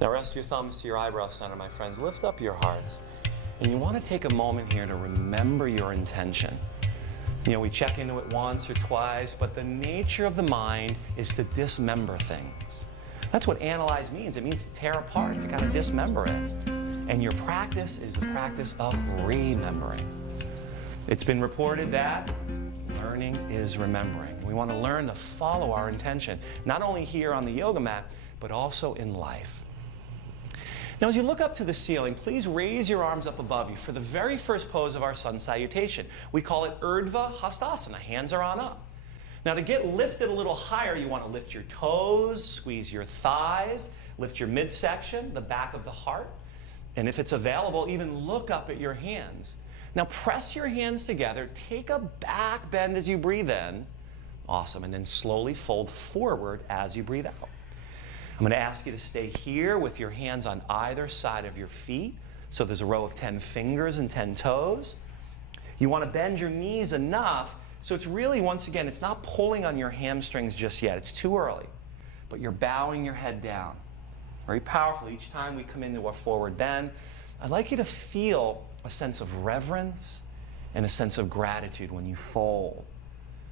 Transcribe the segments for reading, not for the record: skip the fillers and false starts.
Now rest your thumbs to your eyebrow center, my friends. Lift up your hearts. And you want to take a moment here to remember your intention. You know, we check into it once or twice, but the nature of the mind is to dismember things. That's what analyze means. It means to tear apart, to kind of dismember it. And your practice is the practice of remembering. It's been reported that learning is remembering. We want to learn to follow our intention, not only here on the yoga mat, but also in life. Now, as you look up to the ceiling, please raise your arms up above you for the very first pose of our sun salutation. We call it Urdhva Hastasana. Hands are on up. Now, to get lifted a little higher, you want to lift your toes, squeeze your thighs, lift your midsection, the back of the heart, and if it's available, even look up at your hands. Now, press your hands together, take a back bend as you breathe in. Awesome. And then slowly fold forward as you breathe out. I'm going to ask you to stay here with your hands on either side of your feet. So there's a row of 10 fingers and 10 toes. You want to bend your knees enough so it's really, once again, it's not pulling on your hamstrings just yet. It's too early. But you're bowing your head down. Very powerful. Each time we come into a forward bend, I'd like you to feel a sense of reverence and a sense of gratitude when you fold.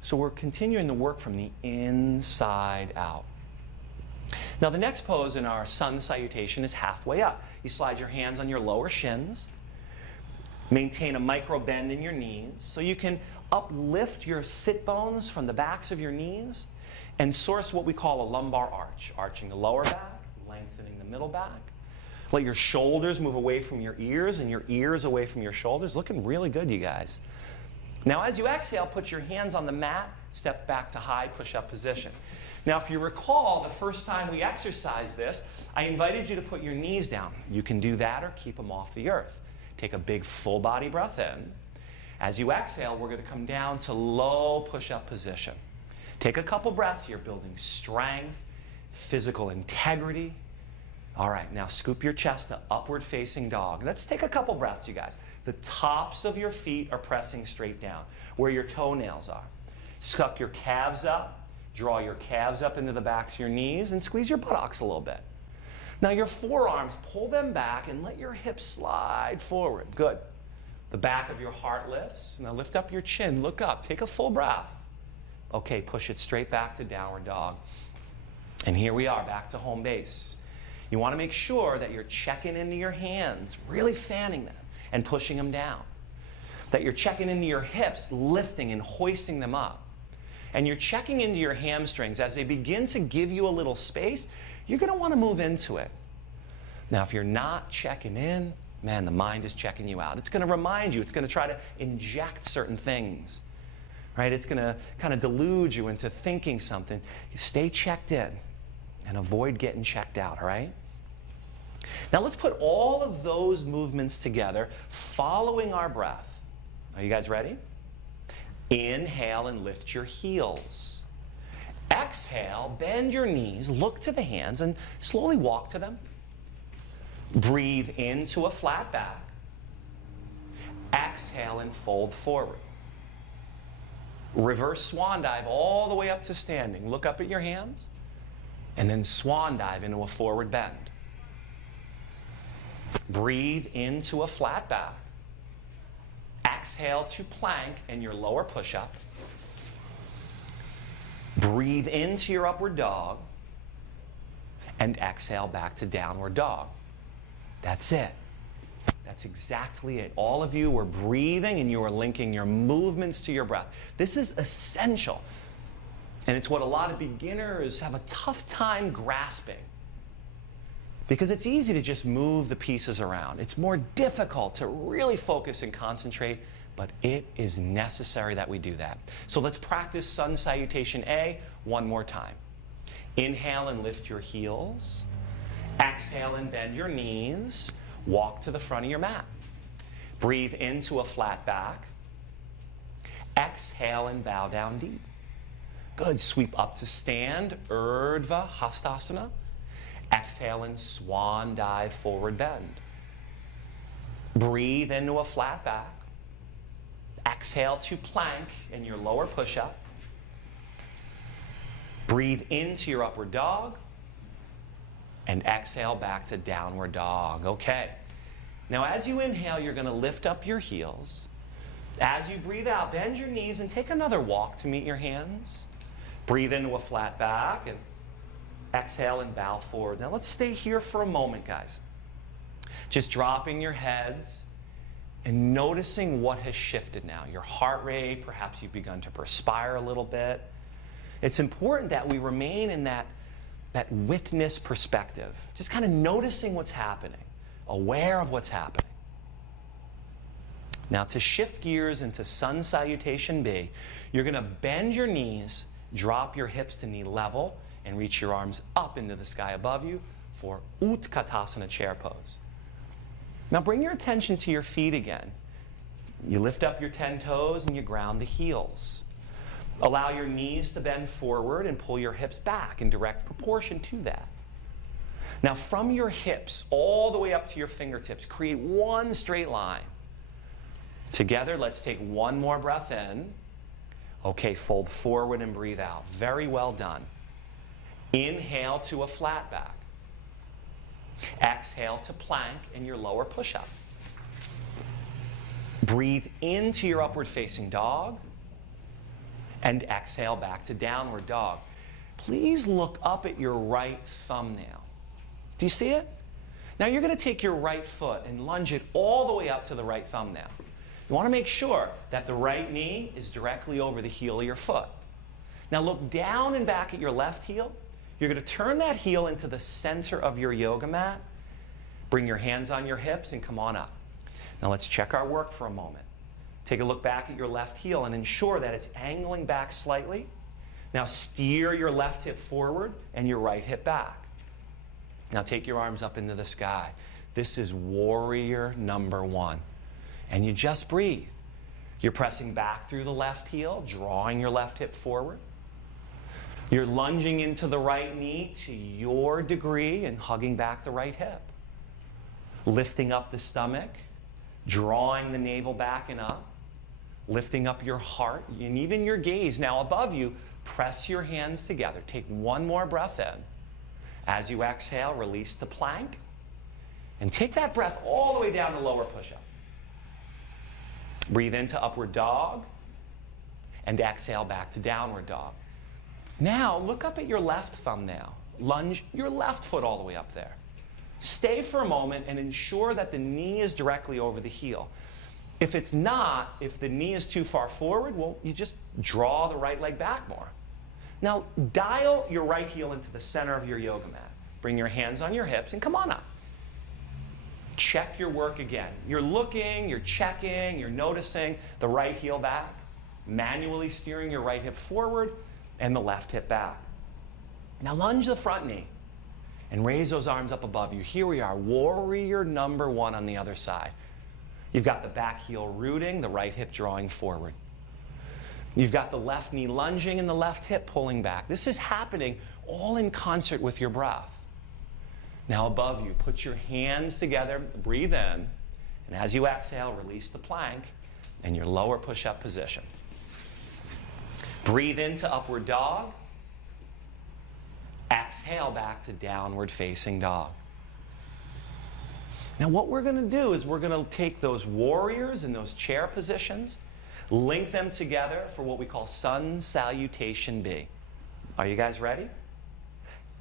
So we're continuing to work from the inside out. Now, the next pose in our sun salutation is halfway up. You slide your hands on your lower shins. Maintain a micro bend in your knees so you can uplift your sit bones from the backs of your knees and source what we call a lumbar arch, arching the lower back, lengthening the middle back. Let your shoulders move away from your ears and your ears away from your shoulders. Looking really good, you guys. Now, as you exhale, put your hands on the mat, step back to high push-up position. Now, if you recall, the first time we exercised this, I invited you to put your knees down. You can do that or keep them off the earth. Take a big full body breath in. As you exhale, we're going to come down to low push-up position. Take a couple breaths here, building strength, physical integrity. All right, now scoop your chest to upward facing dog. Let's take a couple breaths, you guys. The tops of your feet are pressing straight down, where your toenails are. Suck your calves up. Draw your calves up into the backs of your knees and squeeze your buttocks a little bit. Now your forearms, pull them back and let your hips slide forward. Good. The back of your heart lifts. Now lift up your chin, look up, take a full breath. Okay, push it straight back to downward dog. And here we are, back to home base. You want to make sure that you're checking into your hands, really fanning them and pushing them down. That you're checking into your hips, lifting and hoisting them up. And you're checking into your hamstrings. As they begin to give you a little space, you're going to want to move into it. Now, if you're not checking in, man, the mind is checking you out. It's going to remind you. It's going to try to inject certain things. Right? It's going to kind of delude you into thinking something. You stay checked in and avoid getting checked out, all right? Now, let's put all of those movements together following our breath. Are you guys ready? Inhale and lift your heels. Exhale, bend your knees, look to the hands, and slowly walk to them. Breathe into a flat back. Exhale and fold forward. Reverse swan dive all the way up to standing. Look up at your hands, and then swan dive into a forward bend. Breathe into a flat back. Exhale to plank and your lower push-up. Breathe into your upward dog. And exhale back to downward dog. That's it. That's exactly it. All of you were breathing and you are linking your movements to your breath. This is essential. And it's what a lot of beginners have a tough time grasping. Because it's easy to just move the pieces around. It's more difficult to really focus and concentrate, but it is necessary that we do that. So let's practice sun salutation A one more time. Inhale and lift your heels. Exhale and bend your knees. Walk to the front of your mat. Breathe into a flat back. Exhale and bow down deep. Good. Sweep up to stand, Urdhva Hastasana. Exhale and swan dive, forward bend. Breathe into a flat back. Exhale to plank in your lower push-up. Breathe into your upward dog. and exhale back to downward dog. Okay. Now as you inhale, you're going to lift up your heels. As you breathe out, bend your knees and take another walk to meet your hands. Breathe into a flat back and exhale and bow forward. Now let's stay here for a moment, guys. Just dropping your heads and noticing what has shifted now. Your heart rate, perhaps you've begun to perspire a little bit. It's important that we remain in that witness perspective, just kind of noticing what's happening, aware of what's happening. Now to shift gears into Sun Salutation B, you're going to bend your knees, drop your hips to knee level, and reach your arms up into the sky above you for Utkatasana chair pose. Now bring your attention to your feet again. You lift up your 10 toes and you ground the heels. Allow your knees to bend forward and pull your hips back in direct proportion to that. Now from your hips all the way up to your fingertips, create one straight line. Together, let's take one more breath in. Okay, fold forward and breathe out. Very well done. Inhale to a flat back. Exhale to plank and your lower push-up. Breathe into your upward facing dog and exhale back to downward dog. Please look up at your right thumbnail. Do you see it? Now you're going to take your right foot and lunge it all the way up to the right thumbnail. You want to make sure that the right knee is directly over the heel of your foot. Now look down and back at your left heel. You're going to turn that heel into the center of your yoga mat. Bring your hands on your hips and come on up. Now let's check our work for a moment. Take a look back at your left heel and ensure that it's angling back slightly. Now steer your left hip forward and your right hip back. Now take your arms up into the sky. This is warrior number one. And you just breathe. You're pressing back through the left heel, drawing your left hip forward. You're lunging into the right knee to your degree and hugging back the right hip. Lifting up the stomach, drawing the navel back and up. Lifting up your heart and even your gaze. Now above you, press your hands together. Take one more breath in. As you exhale, release to plank. And take that breath all the way down to lower push-up. Breathe into upward dog and exhale back to downward dog. Now look up at your left thumbnail. Lunge your left foot all the way up there. Stay for a moment and ensure that the knee is directly over the heel. If it's not, if the knee is too far forward, well, you just draw the right leg back more. Now dial your right heel into the center of your yoga mat. Bring your hands on your hips and come on up. Check your work again. You're looking, you're checking, you're noticing the right heel back, manually steering your right hip forward and the left hip back. Now lunge the front knee and raise those arms up above you. Here we are, warrior number one on the other side. You've got the back heel rooting, the right hip drawing forward. You've got the left knee lunging and the left hip pulling back. This is happening all in concert with your breath. Now above you, put your hands together, breathe in, and as you exhale, release the plank and your lower push-up position. Breathe into upward dog. Exhale back to downward facing dog. Now what we're going to do is we're going to take those warriors and those chair positions, link them together for what we call Sun Salutation B. Are you guys ready?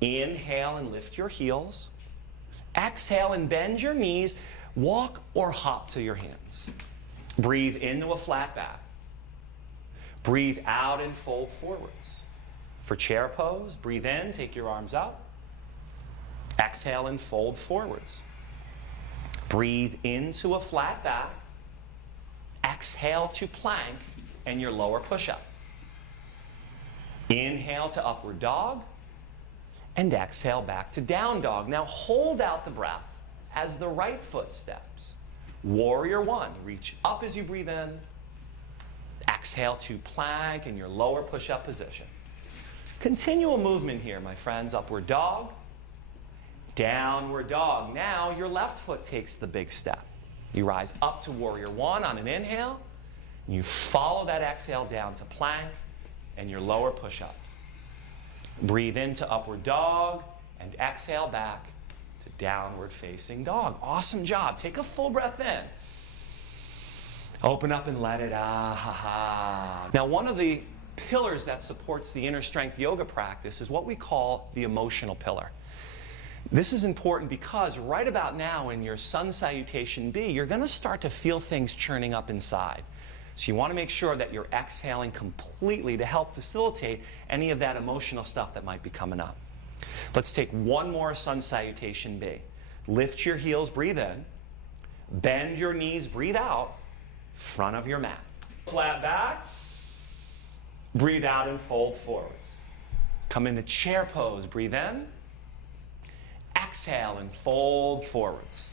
Inhale and lift your heels. Exhale and bend your knees. Walk or hop to your hands. Breathe into a flat back. Breathe out and fold forwards. For chair pose, breathe in, take your arms up. Exhale and fold forwards. Breathe into a flat back. Exhale to plank and your lower push-up. Inhale to upward dog. And exhale back to down dog. Now hold out the breath as the right foot steps. Warrior one, reach up as you breathe in. Exhale to plank in your lower push-up position. Continual movement here, my friends. Upward dog, downward dog. Now your left foot takes the big step. You rise up to warrior one on an inhale. And you follow that exhale down to plank and your lower push-up. Breathe into upward dog and exhale back to downward facing dog. Awesome job. Take a full breath in. Open up and let it ah. Now, one of the pillars that supports the inner strength yoga practice is what we call the emotional pillar. This is important because right about now in your sun salutation B, you're going to start to feel things churning up inside. So you want to make sure that you're exhaling completely to help facilitate any of that emotional stuff that might be coming up. Let's take one more sun salutation B. Lift your heels, breathe in. Bend your knees, breathe out. Front of your mat. Flat back. Breathe out and fold forwards. Come into chair pose, breathe in. Exhale and fold forwards.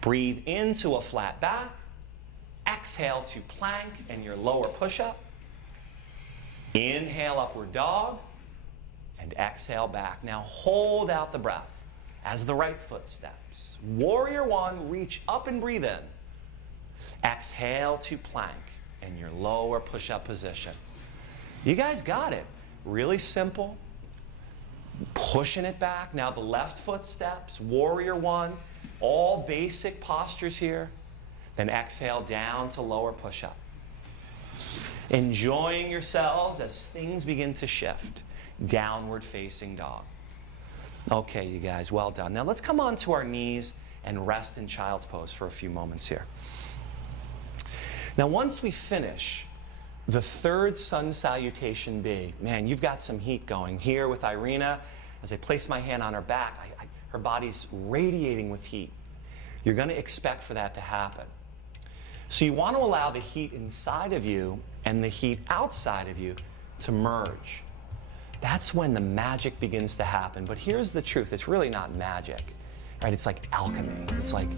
Breathe into a flat back. Exhale to plank and your lower push-up. Inhale, upward dog. And exhale back. Now hold out the breath as the right foot steps. Warrior one, reach up and breathe in. Exhale to plank and your lower push-up position. You guys got it. Really simple. Pushing it back. Now the left foot steps. Warrior one. All basic postures here. Then exhale down to lower push-up. Enjoying yourselves as things begin to shift. Downward facing dog. Okay, you guys, well done. Now let's come onto our knees and rest in child's pose for a few moments here. Now once we finish the third sun salutation B, man, you've got some heat going. Here with Irina, as I place my hand on her back, her body's radiating with heat. You're going to expect for that to happen. So you want to allow the heat inside of you and the heat outside of you to merge. That's when the magic begins to happen. But here's the truth, it's really not magic. Right? It's like alchemy. It's like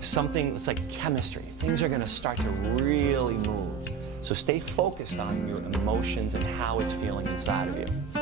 something, it's like chemistry. Things are going to start to really move. So stay focused on your emotions and how it's feeling inside of you.